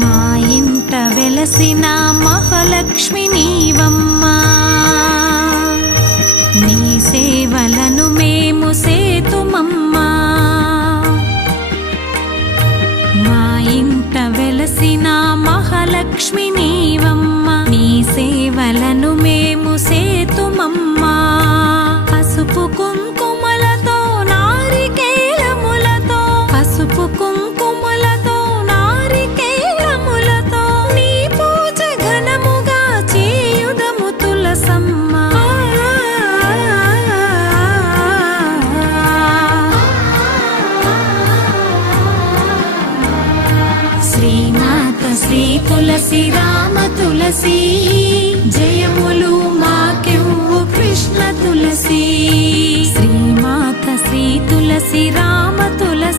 మా ఇంట వెలసిన మహాలక్ష్మి నీవమ్మా, నీ సేవలను మేము సేతుమమ్మా. మా ఇంట వెలసిన మహాలక్ష్మి నీవమ్మా, నీ సేవలను మేము సేతుమమ్మా. పసుపు కుంకుమలతో నారికేళములతో, పసుపు కుంకుమలతో నారికేళములతో నీ పూజ ఘనముగా చేయుదము తులసమ్మా. శ్రీమాత శ్రీ తులసి రామ తులసి, జయములు మాకెవ్వు కృష్ణ తులసి. శ్రీమాత శ్రీ తులసి రామ తులసి.